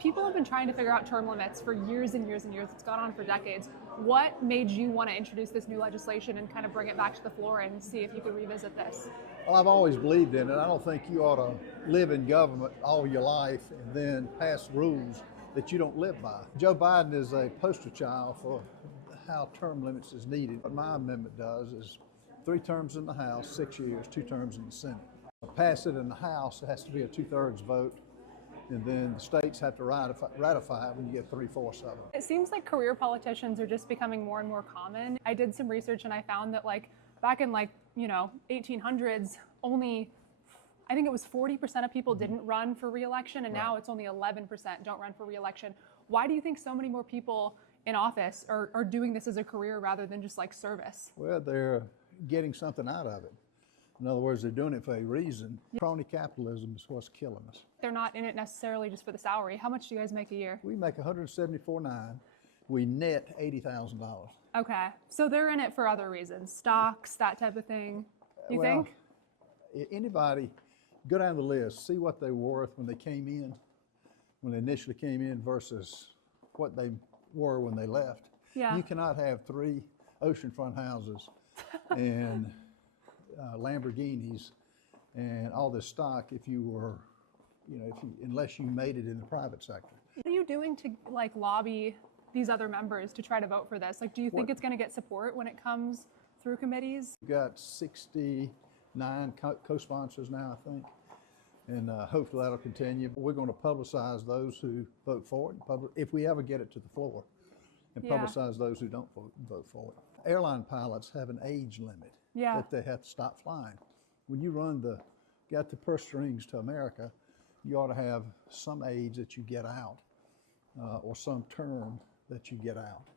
People have been trying to figure out term limits for years and years and years. It's gone on for decades. What made you want to introduce this new legislation and kind of bring it back to the floor and see if you could revisit this? Well, I've always believed in it. I don't think you ought to live in government all your life and then pass rules that you don't live by. Joe Biden is a poster child for how term limits is needed. What my amendment does is 3 terms in the House, 6 years, 2 terms in the Senate. To pass it in the House, it has to be a 2/3 vote, and then the states have to ratify it when you get 3/4 of them. It seems like career politicians are just becoming more and more common. I did some research and I found that back in 1800s, only, I think it was 40% of people didn't run for re-election, and now it's only 11% don't run for re-election. Why do you think so many more people in office are doing this as a career rather than just like service? Well, they're getting something out of it. In other words, they're doing it for a reason. Crony capitalism is what's killing us. They're not in it necessarily just for the salary. How much do you guys make a year? We make $174,900. We net $80,000. Okay, so they're in it for other reasons, stocks, that type of thing. You think? Anybody, go down the list, see what they were worth when they came in, when they initially came in versus what they were when they left. Yeah. You cannot have 3 oceanfront houses and Lamborghinis and all this stock if you were, unless you made it in the private sector. What are you doing to lobby these other members to try to vote for this? Do you think it's going to get support when it comes through committees? We've got 69 co-sponsors now, I think, and hopefully that'll continue. We're going to publicize those who vote for it, if we ever get it to the floor, and publicize those who don't vote for it. Airline pilots have an age limit that they have to stop flying. When you got the purse strings to America, you ought to have some age that you get out, or some term that you get out.